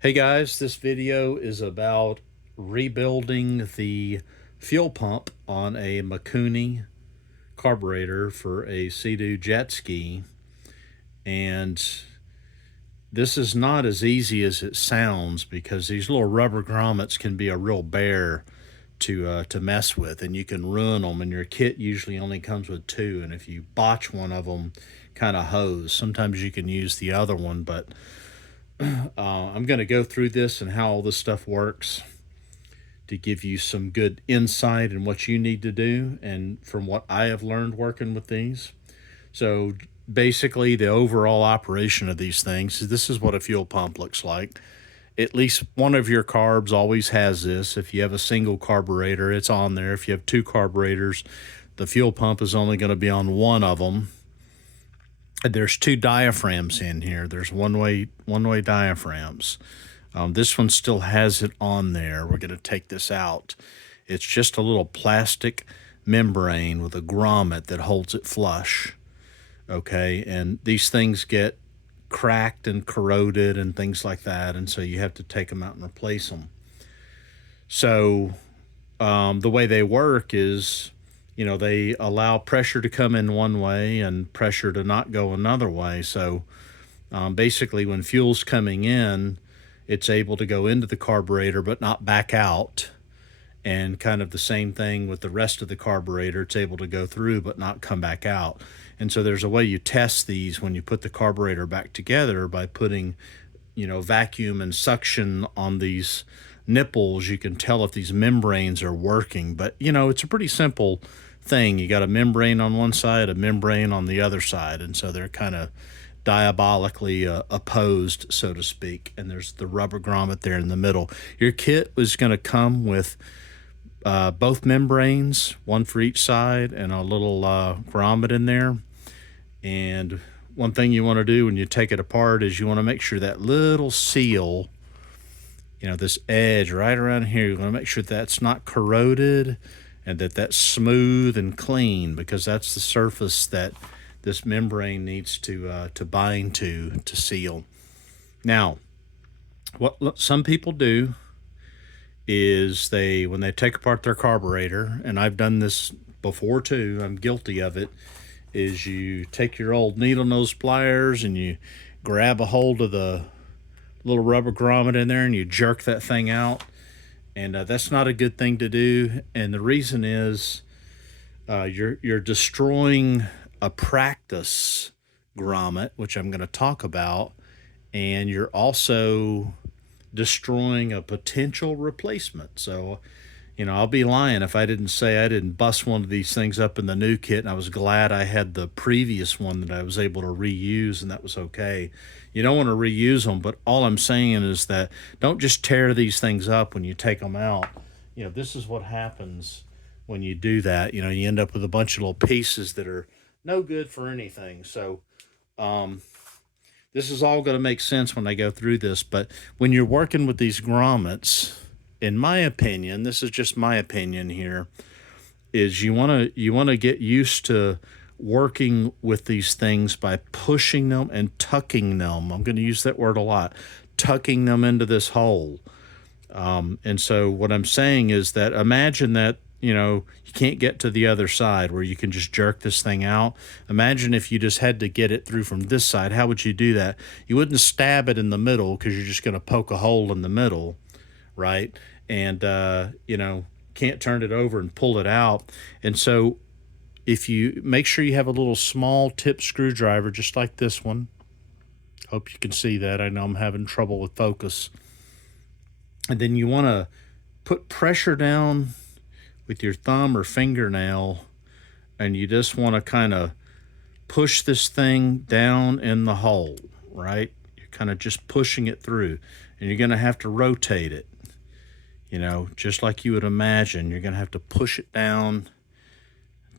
Hey guys, this video is about rebuilding the fuel pump on a Mikuni carburetor for a SeaDoo jet ski. And this is not as easy as it sounds because these little rubber grommets can be a real bear to mess with, and you can ruin them. And your kit usually only comes with two, and if you botch one of them, kind of hose. Sometimes you can use the other one, but I'm going to go through this and how all this stuff works to give you some good insight in what you need to do and from what I have learned working with these. So basically, the overall operation of these things is this is what a fuel pump looks like. At least one of your carbs always has this. If you have a single carburetor, it's on there. If you have two carburetors, the fuel pump is only going to be on one of them. There's two diaphragms in here. There's one-way diaphragms. This one still has it on there. We're going to take this out. It's just a little plastic membrane with a grommet that holds it flush. Okay, and these things get cracked and corroded and things like that, and so you have to take them out and replace them. So the way they work is, they allow pressure to come in one way and pressure to not go another way. So basically, when fuel's coming in, it's able to go into the carburetor but not back out. And kind of the same thing with the rest of the carburetor. It's able to go through but not come back out. And so there's a way you test these when you put the carburetor back together by putting, vacuum and suction on these nipples. You can tell if these membranes are working. But, it's a pretty simple thing. You got a membrane on one side, a membrane on the other side. And so they're kind of diabolically opposed, so to speak. And there's the rubber grommet there in the middle. Your kit is going to come with both membranes, one for each side, and a little grommet in there. And one thing you want to do when you take it apart is you want to make sure that little seal, this edge right around here, you want to make sure that's not corroded and that that's smooth and clean, because that's the surface that this membrane needs to bind to seal. Now, what some people do is when they take apart their carburetor, and I've done this before too, I'm guilty of it, is you take your old needle nose pliers and you grab a hold of the little rubber grommet in there and you jerk that thing out. And that's not a good thing to do. And the reason is you're destroying a practice grommet, which I'm going to talk about, and you're also destroying a potential replacement. So, I'll be lying if I didn't say I didn't bust one of these things up in the new kit, and I was glad I had the previous one that I was able to reuse, and that was okay. You don't want to reuse them, but all I'm saying is that don't just tear these things up when you take them out. This is what happens when you do that. You end up with a bunch of little pieces that are no good for anything. So this is all going to make sense when I go through this. But when you're working with these grommets, in my opinion, this is just my opinion here, is you want to get used to working with these things by pushing them and tucking them. I'm going to use that word a lot, tucking them into this hole. And so what I'm saying is that imagine that, you can't get to the other side where you can just jerk this thing out. Imagine if you just had to get it through from this side. How would you do that? You wouldn't stab it in the middle because you're just going to poke a hole in the middle, right? And, can't turn it over and pull it out. And so if you make sure you have a little small tip screwdriver, just like this one. Hope you can see that. I know I'm having trouble with focus. And then you want to put pressure down with your thumb or fingernail, and you just want to kind of push this thing down in the hole, right? You're kind of just pushing it through, and you're going to have to rotate it, just like you would imagine. You're going to have to push it down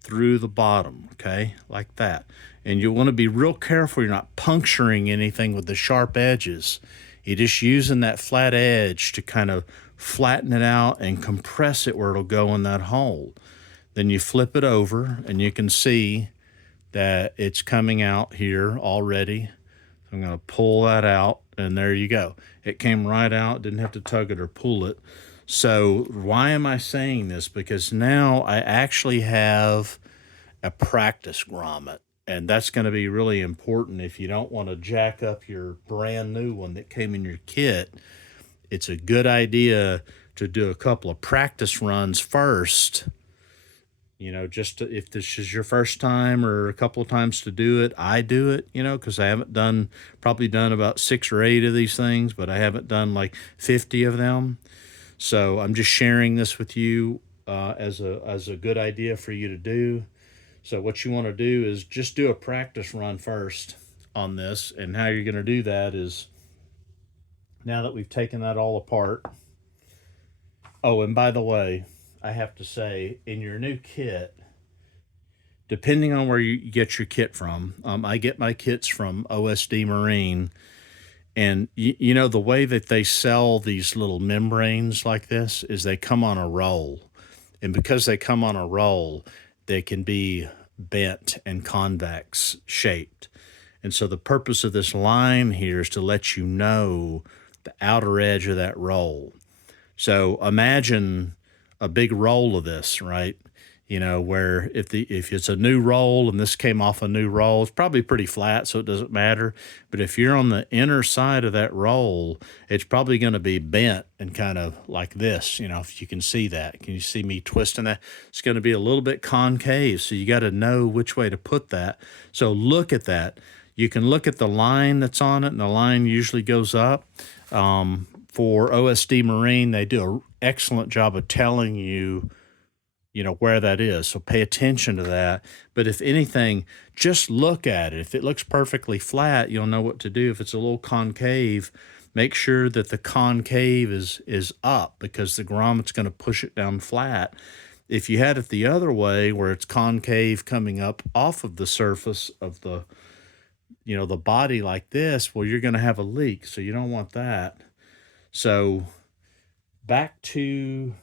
through the bottom, okay, like that. And you want to be real careful you're not puncturing anything with the sharp edges. You're just using that flat edge to kind of flatten it out and compress it where it'll go in that hole. Then you flip it over and you can see that it's coming out here already. I'm going to pull that out, and there you go. It came right out, didn't have to tug it or pull it. So why am I saying this? Because now I actually have a practice grommet, and that's going to be really important if you don't want to jack up your brand new one that came in your kit. It's a good idea to do a couple of practice runs first, just if this is your first time or a couple of times to do it. I do it, because I haven't probably done about 6 or 8 of these things, but I haven't done like 50 of them. So I'm just sharing this with you as a good idea for you to do. So what you want to do is just do a practice run first on this. And how you're going to do that is, now that we've taken that all apart. Oh, and by the way, I have to say, in your new kit, depending on where you get your kit from, I get my kits from OSD Marine. And the way that they sell these little membranes like this is they come on a roll. And because they come on a roll, they can be bent and convex shaped. And so the purpose of this line here is to let you know the outer edge of that roll. So imagine a big roll of this, right? Where if it's a new roll and this came off a new roll, it's probably pretty flat, so it doesn't matter. But if you're on the inner side of that roll, it's probably going to be bent and kind of like this, if you can see that. Can you see me twisting that? It's going to be a little bit concave, so you got to know which way to put that. So look at that. You can look at the line that's on it, and the line usually goes up. For OSD Marine, they do an excellent job of telling you, where that is. So pay attention to that. But if anything, just look at it. If it looks perfectly flat, you'll know what to do. If it's a little concave, make sure that the concave is up, because the grommet's going to push it down flat. If you had it the other way, where it's concave coming up off of the surface of the body like this, well, you're going to have a leak. So you don't want that. So back to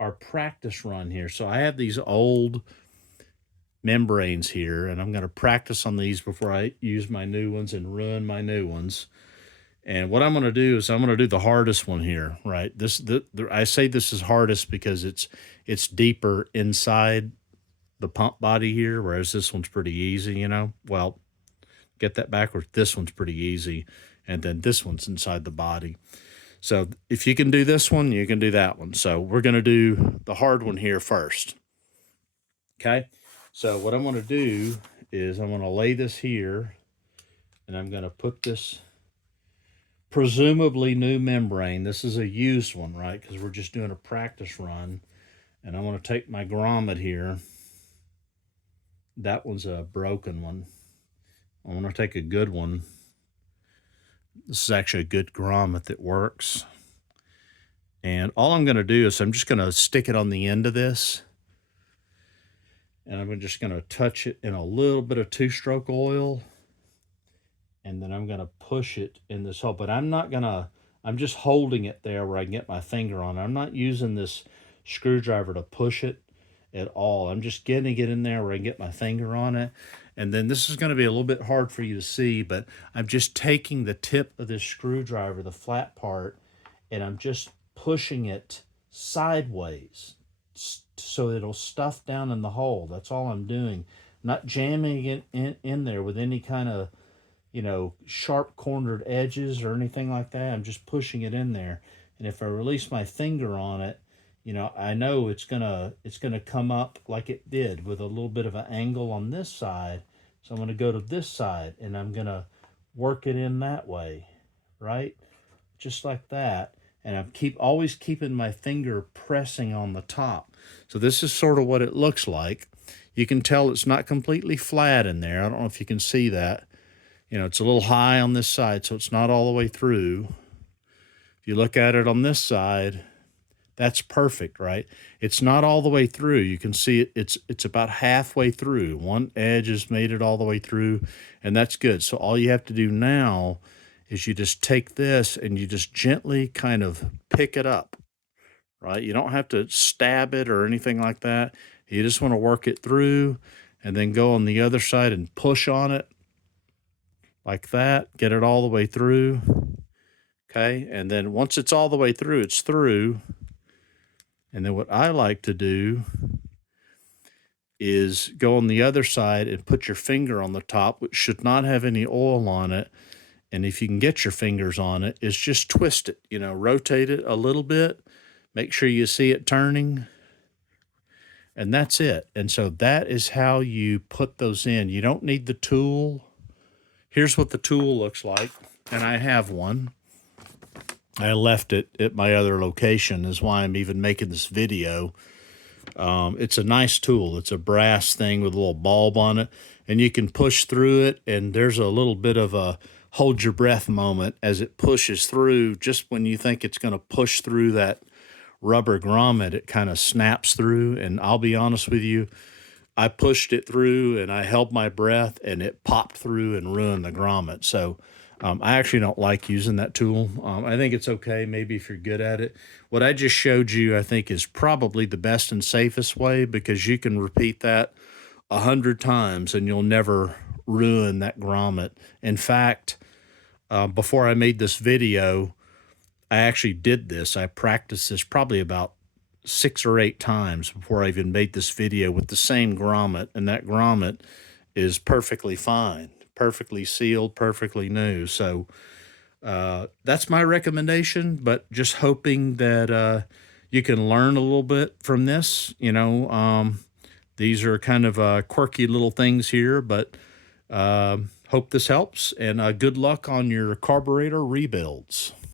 our practice run here. So I have these old membranes here, and I'm going to practice on these before I use my new ones and ruin my new ones. And what I'm going to do is I'm going to do the hardest one here, right? I say this is hardest because it's deeper inside the pump body here, whereas this one's pretty easy, Well, get that backwards. This one's pretty easy, and then this one's inside the body. So if you can do this one, you can do that one. So we're going to do the hard one here first. Okay. So what I'm going to do is I'm going to lay this here, and I'm going to put this presumably new membrane. This is a used one, right? Because we're just doing a practice run. And I'm going to take my grommet here. That one's a broken one. I'm going to take a good one. This is actually a good grommet that works. And all I'm going to do is I'm just going to stick it on the end of this. And I'm just going to touch it in a little bit of 2-stroke oil. And then I'm going to push it in this hole. But I'm just holding it there where I can get my finger on it. I'm not using this screwdriver to push it at all. I'm just getting it in there where I can get my finger on it. And then this is going to be a little bit hard for you to see, but I'm just taking the tip of this screwdriver, the flat part, and I'm just pushing it sideways so it'll stuff down in the hole. That's all I'm doing. I'm not jamming it in there with any kind of, sharp cornered edges or anything like that. I'm just pushing it in there. And if I release my finger on it, I know it's gonna come up like it did, with a little bit of an angle on this side. So I'm going to go to this side, and I'm going to work it in that way, right? Just like that. And I'm always keeping my finger pressing on the top. So this is sort of what it looks like. You can tell it's not completely flat in there. I don't know if you can see that. It's a little high on this side, so it's not all the way through. If you look at it on this side, that's perfect, right? It's not all the way through. You can see it's about halfway through. One edge has made it all the way through, and that's good. So all you have to do now is you just take this and you just gently kind of pick it up, right? You don't have to stab it or anything like that. You just want to work it through, and then go on the other side and push on it. like that. Get it all the way through. Okay, and then once it's all the way through, it's through. And then what I like to do is go on the other side and put your finger on the top, which should not have any oil on it. And if you can get your fingers on it, is just twist it, rotate it a little bit. Make sure you see it turning. And that's it. And so that is how you put those in. You don't need the tool. Here's what the tool looks like. And I have one. I left it at my other location, is why I'm even making this video. It's a nice tool. It's a brass thing with a little bulb on it, and you can push through it, and there's a little bit of a hold your breath moment as it pushes through. Just when you think it's going to push through that rubber grommet, it kind of snaps through. And I'll be honest with you, I pushed it through and I held my breath, and it popped through and ruined the grommet. So I actually don't like using that tool. I think it's okay, maybe if you're good at it. What I just showed you, I think, is probably the best and safest way, because you can repeat that 100 times and you'll never ruin that grommet. In fact, before I made this video, I actually did this. I practiced this probably about 6 or 8 times before I even made this video with the same grommet, and that grommet is perfectly fine, perfectly sealed, perfectly new. So that's my recommendation, but just hoping that you can learn a little bit from this. These are kind of quirky little things here, but hope this helps, and good luck on your carburetor rebuilds.